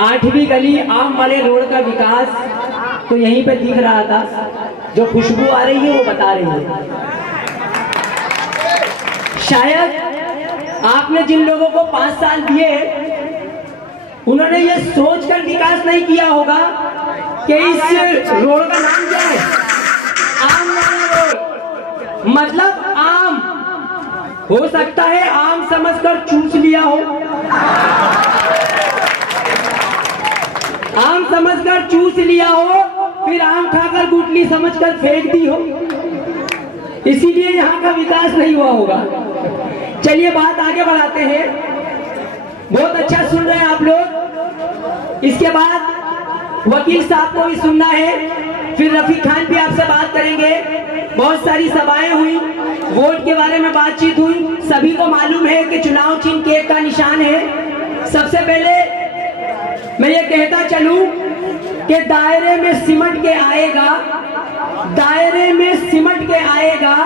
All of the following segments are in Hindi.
8वीं गली आम वाले रोड का विकास तो यहीं पे दिख रहा था। जो खुशबू आ रही है वो बता रही है। शायद आपने जिन लोगों को 5 साल दिए उन्होंने ये सोचकर विकास नहीं किया होगा कि इस रोड का नाम क्या है, आम वाला रोड। मतलब आम हो सकता है आम समझकर चूस लिया हो, आम समझकर चूस लिया हो, फिर आम खाकर गुठली समझकर फेंक दी हो, इसीलिए यहाँ का विकास नहीं हुआ होगा। चलिए बात आगे बढ़ाते हैं। बहुत अच्छा सुन रहे हैं आप लोग। इसके बाद वकील साहब को भी सुनना है, फिर रफीक खान भी आपसे बात करेंगे। बहुत सारी सभाएं हुई, वोट के बारे में बातचीत हुई। सभी को मालूम है कि चुनाव चिन्ह केक का निशान है। सबसे पहले मैं ये कहता चलूं कि दायरे में सिमट के आएगा, दायरे में सिमट के आएगा,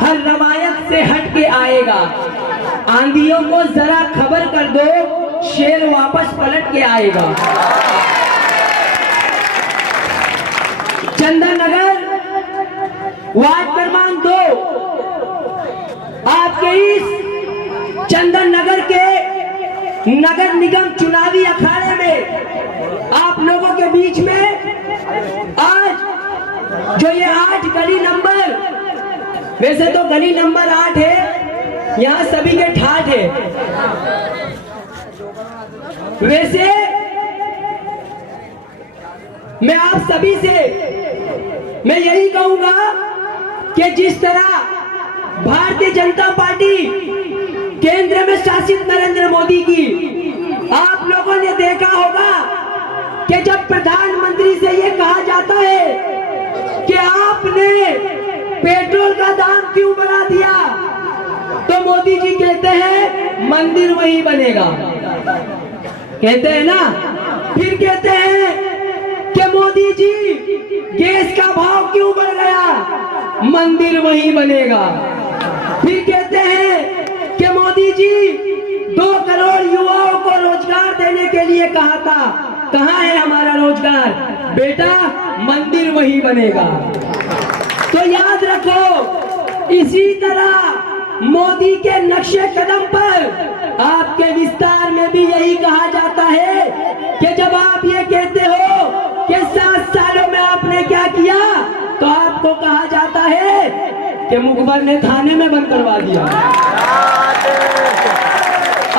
हर रवायत से हट के आएगा। आंधियों को जरा खबर कर दो, शेर वापस पलट के आएगा। चंदन नगर वार्ड क्रमांक 2, आपके इस चंदन नगर के नगर निगम चुनावी अखाड़े में आप लोगों के बीच में आज जो ये 8 गली नंबर, वैसे तो गली नंबर 8 है, यहाँ सभी के ठाठ है। वैसे मैं आप सभी से मैं यही कहूंगा कि जिस तरह भारतीय जनता पार्टी केंद्र में शासित नरेंद्र मोदी की, आप लोगों ने देखा होगा कि जब प्रधानमंत्री से ये कहा जाता है कि आपने पेट्रोल का दाम क्यों बढ़ा दिया, तो मोदी जी कहते हैं मंदिर वही बनेगा, कहते हैं ना। फिर कहते हैं कि मोदी जी गैस का भाव क्यों बढ़ गया, मंदिर वही बनेगा। फिर कहते हैं कि मोदी जी 2 करोड़ युवाओं को रोजगार देने के लिए कहा था, कहाँ है हमारा रोजगार, बेटा मंदिर वही बनेगा। तो याद रखो, इसी तरह मोदी के नक्शे कदम पर आपके विस्तार में भी यही कहा जाता है कि जब आप ये कहते हो कि 7 सालों में आपने क्या किया, तो आपको कहा जाता है कि मुखबर ने थाने में बंद करवा दिया।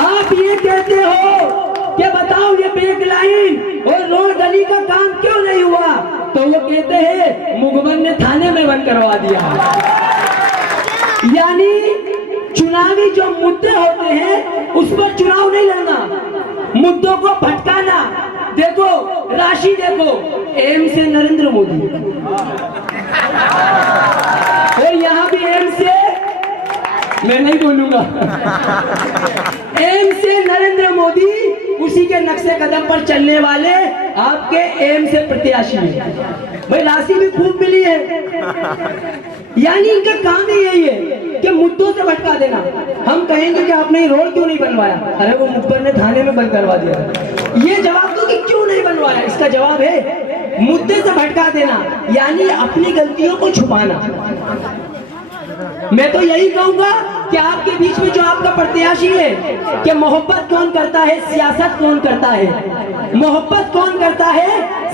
आप ये कहते हो कि बताओ ये बेक लाइन और रोड गली का काम क्यों नहीं हुआ, तो वो कहते हैं मुखबर ने थाने में बंद करवा दिया। यानी चुनावी जो मुद्दे होते हैं उस पर चुनाव नहीं लड़ना, मुद्दों को भटकाना। देखो राशि देखो, एम से नरेंद्र मोदी, और यहाँ भी एम से, मैं नहीं बोलूंगा, एम से नरेंद्र मोदी, उसी के नक्शे कदम पर चलने वाले आपके एम से प्रत्याशी है। भाई राशि भी खूब मिली है, यानी इनका काम ही यही है कि मुद्दों से भटका देना। हम कहेंगे कि आपने रोड क्यों नहीं बनवाया, अरे वो मुखबर ने थाने में बंद करवा दिया। ये जवाब दो कि क्यों नहीं बनवाया, इसका जवाब है मुद्दे से भटका देना, यानी अपनी गलतियों को छुपाना। मैं तो यही कहूंगा कि आपके बीच में जो आपका प्रत्याशी है कि मोहब्बत कौन करता है, सियासत कौन करता है, मोहब्बत कौन करता है,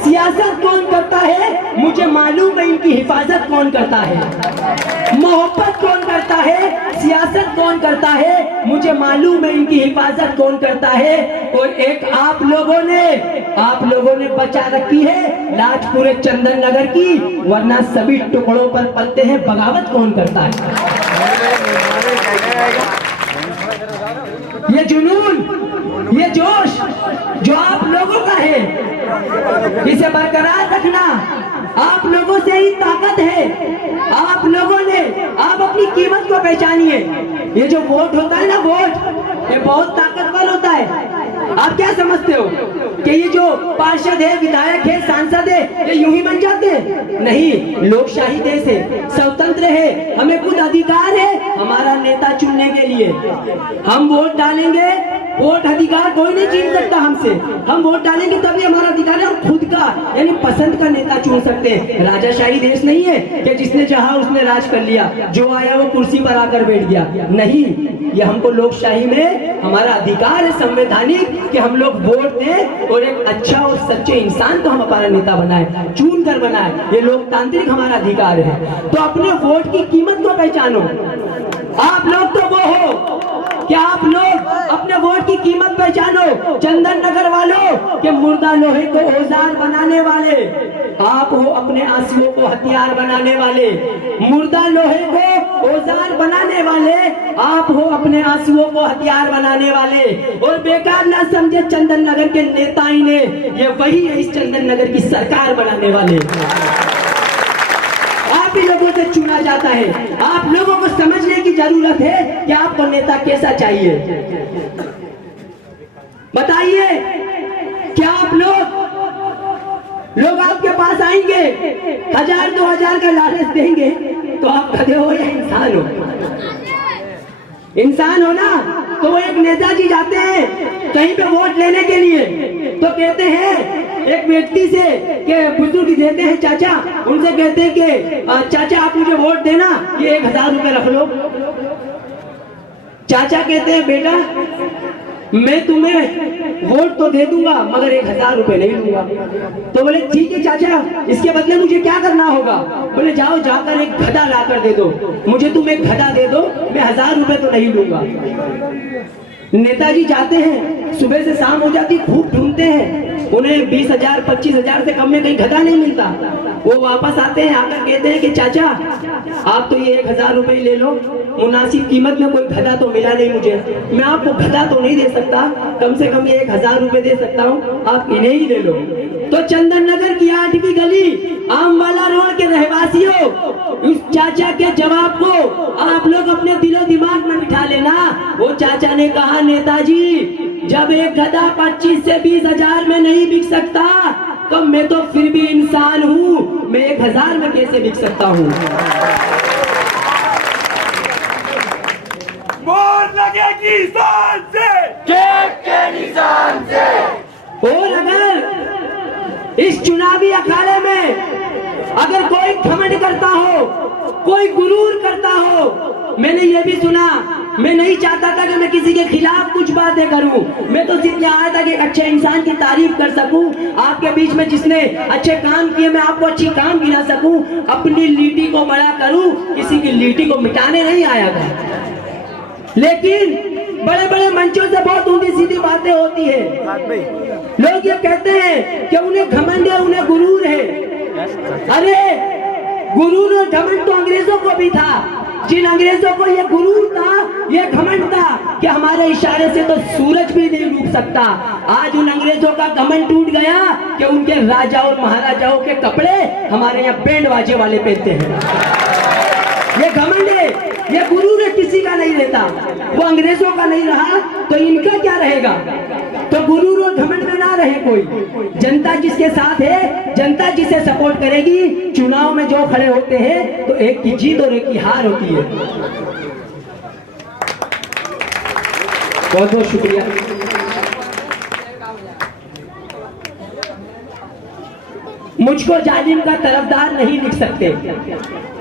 सियासत कौन करता है, मुझे मालूम है इनकी हिफाजत कौन करता है। मोहब्बत कौन करता है, सियासत कौन करता है, मुझे मालूम है इनकी हिफाजत कौन करता है। और एक आप लोगों ने बचा रखी है लाज पूरे चंदन नगर की, वरना सभी टुकड़ों पर पलते हैं, बगावत कौन करता है। ये जुनून, ये जोश जो आप लोगों का है, इसे बरकरार रखना आप लोगों से ही ताकत है। आप लोगों ने, आप अपनी कीमत को पहचानिए। ये जो वोट होता है ना, वोट ये बहुत ताकतवर होता है। आप क्या समझते हो कि ये जो पार्षद है, विधायक है, सांसद है, ये यूं ही बन जाते हैं? नहीं, लोकशाही देश है, स्वतंत्र है, हमें खुद अधिकार है हमारा नेता चुनने के लिए। हम वोट डालेंगे वोट अधिकार कोई नहीं छीन सकता हमसे। हम वोट डालेंगे तभी हमारा अधिकार है। हम खुद का यानी पसंद का नेता चुन सकते हैं। राजाशाही देश नहीं है कि जिसने चाहा उसने राज कर लिया, जो आया वो कुर्सी पर आकर बैठ गया। नहीं, ये हमको लोकशाही में हमारा अधिकार है संवैधानिक कि हम लोग वोट दें और एक अच्छा और सच्चे इंसान को हम हमारा नेता बनाए, चुन कर बनाए। ये लोकतांत्रिक हमारा अधिकार है। तो अपने वोट की कीमत को पहचानो। आप लोग तो वो हो क्या आप लोग अपने वोट की कीमत पहचानो। चंदन नगर वालों के मुर्दा लोहे को औजार बनाने वाले आप हो, अपने आंसुओं को हथियार बनाने वाले। मुर्दा लोहे को औजार बनाने वाले आप हो, अपने आंसुओं को हथियार बनाने वाले। और बेकार ना समझे चंदन नगर के नेता ने, ये वही है इस चंदन नगर की सरकार बनाने वाले। आप ही लोगों से चुना जाता है। आप लोगों को समझने की जरूरत है कि आपको नेता कैसा चाहिए। बताइए, क्या आप लोग आपके पास आएंगे, 1000-2000 का लालच देंगे तो आप गधे हो या इंसान हो? इंसान हो ना। तो वो एक नेताजी जाते हैं कहीं पे वोट लेने के लिए, तो कहते हैं एक व्यक्ति से के बुजुर्ग देते हैं चाचा, उनसे कहते हैं कि चाचा आप मुझे वोट देना, ये 1000 रुपए रख लो। चाचा कहते हैं बेटा मैं तुम्हें वोट तो दे दूंगा मगर 1000 रुपए नहीं लूंगा। तो बोले ठीक है चाचा, इसके बदले मुझे क्या करना होगा? बोले जाओ जाकर एक गधा लाकर दे दो, मुझे तुम एक गधा दे दो, मैं 1000 रुपए तो नहीं लूंगा। नेताजी जाते हैं, सुबह से शाम हो जाती, खूब ढूंढते हैं, उन्हें 20,000-25,000 से कम में कहीं गधा नहीं मिलता। वो वापस आते हैं, आकर कहते हैं कि चाचा आप तो ये 1000 रुपए ले लो, मुनासिब कीमत में कोई गधा तो मिला नहीं मुझे, मैं आपको गधा तो नहीं दे सकता, कम से कम ये 1000 रुपए दे सकता हूँ, आप इन्हें ही ले लो। तो चंदन नगर की 8वीं गली आमवाला रोड के रहवासियों, उस चाचा के जवाब को आप लोग अपने दिलो दिमाग में बिठा लेना। वो चाचा ने कहा नेताजी जब एक गधा 25 से 20,000 में नहीं बिक सकता तो मैं तो फिर भी इंसान हूँ, मैं 1000 में कैसे बिक सकता हूँ? मोर लगेगी शान से, के निशान से। और अगर इस चुनावी अखाड़े में अगर कोई घमंड करता हो, कोई गुरूर करता हो, मैंने ये भी सुना, मैं नहीं चाहता था कि मैं किसी के खिलाफ कुछ बातें करूं, मैं तो सिर्फ यहाँ आया था कि एक अच्छे इंसान की तारीफ कर सकूं, आपके बीच में जिसने अच्छे काम किए मैं आपको अच्छी काम गिना सकूं, अपनी लीटी को बड़ा करूं, किसी की लीटी को मिटाने नहीं आया था। लेकिन बड़े बड़े मंचों से बहुत ऊंधी सीधी बातें होती है। लोग ये कहते हैं कि उन्हें घमंड है, उन्हें गुरूर है। अरे गुरूर और घमंड तो अंग्रेजों को भी था। जिन अंग्रेजों को ये गुरूर था, ये घमंड था कि हमारे इशारे से तो सूरज भी नहीं डूब सकता, आज उन अंग्रेजों का घमंड टूट गया कि उनके राजा और महाराजाओं के कपड़े हमारे यहाँ बैंड बाजे वाले पहनते हैं। ये घमंड है, ये गुरूर है, किसी का नहीं रहता। वो अंग्रेजों का नहीं रहा तो इनका क्या रहेगा? तो गुरूर और घमंड में ना रहे कोई। जनता जिसके साथ है, जनता जिसे सपोर्ट करेगी, चुनाव में जो खड़े होते हैं तो एक की जीत और एक की हार होती है। बहुत बहुत शुक्रिया। मुझको जालिम का तरफदार नहीं लिख सकते,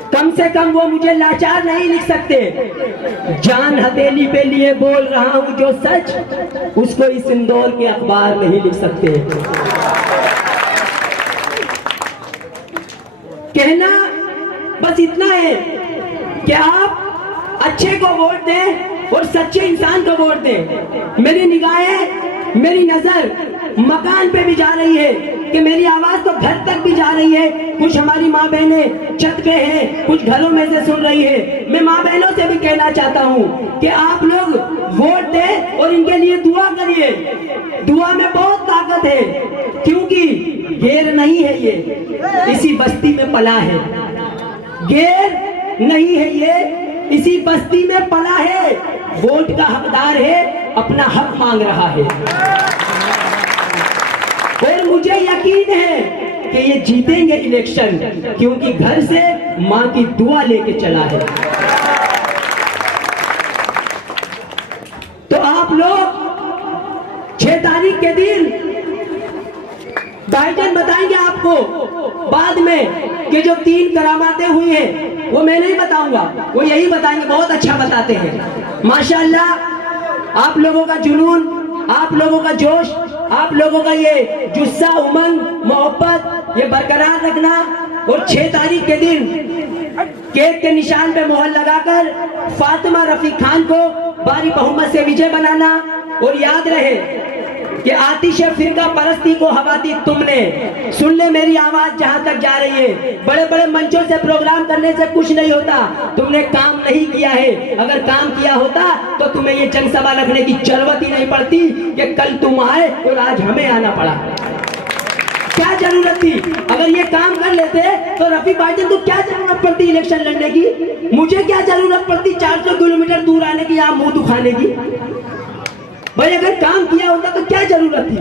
कम से कम वो मुझे लाचार नहीं लिख सकते। जान हथेली पे लिए बोल रहा हूं जो सच, उसको इस इंदौर के अखबार नहीं लिख सकते। कहना बस इतना है कि आप अच्छे को वोट दें और सच्चे इंसान को वोट दें। मेरी निगाहें, मेरी नजर मकान पे भी जा रही है कि मेरी आवाज तो घर तक भी जा रही है। कुछ हमारी माँ बहनें छत पे हैं, कुछ घरों में से सुन रही है। मैं माँ बहनों से भी कहना चाहता हूँ कि आप लोग वोट दें और इनके लिए दुआ करिए। दुआ में बहुत ताकत है, क्योंकि गैर नहीं है ये, इसी बस्ती में पला है। गैर नहीं है ये, इसी बस्ती में पला है। वोट का हकदार है, अपना हक मांग रहा है। और मुझे यकीन है कि ये जीतेंगे इलेक्शन, क्योंकि घर से मां की दुआ लेके चला है। तो आप लोग तारीख के दिन भाईजान बताएंगे आपको बाद में कि जो 3 करामातें हुई हैं वो मैं नहीं बताऊंगा, वो यही बताएंगे, बहुत अच्छा बताते हैं माशाअल्लाह। आप लोगों का जुनून, आप लोगों का जोश, आप लोगों का ये जुस्सा, उमंग, मोहब्बत ये बरकरार रखना और 6 तारीख के दिन केक के निशान पे मोहर लगाकर फातिमा रफीक खान को भारी बहुमत से विजय बनाना। और याद रहे कि आतिश फिरका परस्ती को हवा दी तुमने। सुन ले मेरी आवाज जहां तक जा रही है, बड़े बड़े मंचों से प्रोग्राम करने से कुछ नहीं होता, तुमने काम नहीं किया है। अगर काम किया होता तो तुम्हें ये जनसभा रखने की जरूरत ही नहीं पड़ती कि कल तुम आए और आज हमें आना पड़ा। क्या जरूरत थी? अगर ये काम कर लेते तो रफीक भाईजान को क्या जरूरत पड़ती इलेक्शन लड़ने की? मुझे क्या जरूरत पड़ती 400 किलोमीटर दूर आने की, यहाँ मुंह दुखाने की? भाई अगर काम किया होता तो क्या जरूरत थी?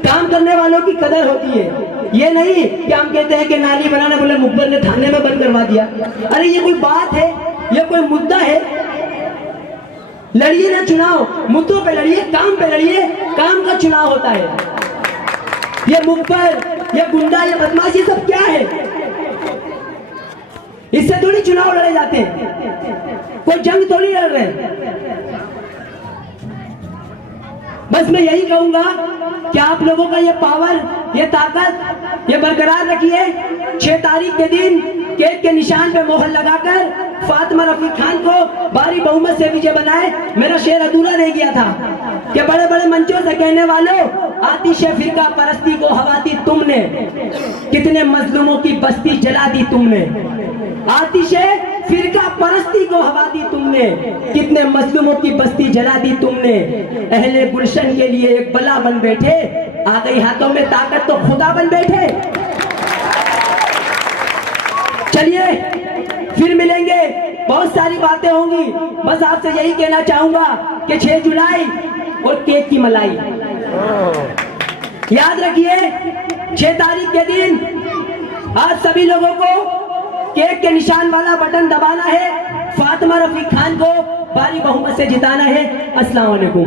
काम करने वालों की कदर होती है। ये नहीं कि हम कहते हैं कि नाली बनाने बोले मुखबर ने थाने में बंद करवा दिया। अरे ये कोई बात है? ये कोई मुद्दा है? लड़िए ना चुनाव, मुद्दों पे लड़िए, काम पे लड़िए, काम का चुनाव होता है। ये मुखबर, ये गुंडा, ये बदमाश, ये सब क्या है? इससे थोड़ी चुनाव लड़े जाते हैं, कोई जंग थोड़ी लड़ रहे हैं। बस मैं यही कहूंगा कि आप लोगों का ये पावर, ये ताकत ये बरकरार रखिए। 6 तारीख के दिन केक के निशान पे मोहर लगाकर फातिमा रफीक खान को भारी बहुमत से विजय बनाए। मेरा शेर अधूरा रह गया था कि बड़े बड़े मंचों से कहने वालों, आतिश फिरका परस्ती को हवा दी तुमने, कितने मजलूमों की बस्ती जला दी तुमने। आतिश फिरका परस्ती को हवा दी तुमने, कितने मजलूमों की बस्ती जला दी तुमने। अहले गुलशन के लिए एक बला बन बैठे, आ गई हाथों में ताकत तो खुदा बन बैठे। चलिए फिर मिलेंगे, बहुत सारी बातें होंगी। बस आपसे यही कहना चाहूंगा कि 6 जुलाई और केक की मलाई याद रखिए। 6 तारीख के दिन आज सभी लोगों को केक के निशान वाला बटन दबाना है, फातिमा रफीक खान को भारी बहुमत से जिताना है। अस्सलाम वालेकुम।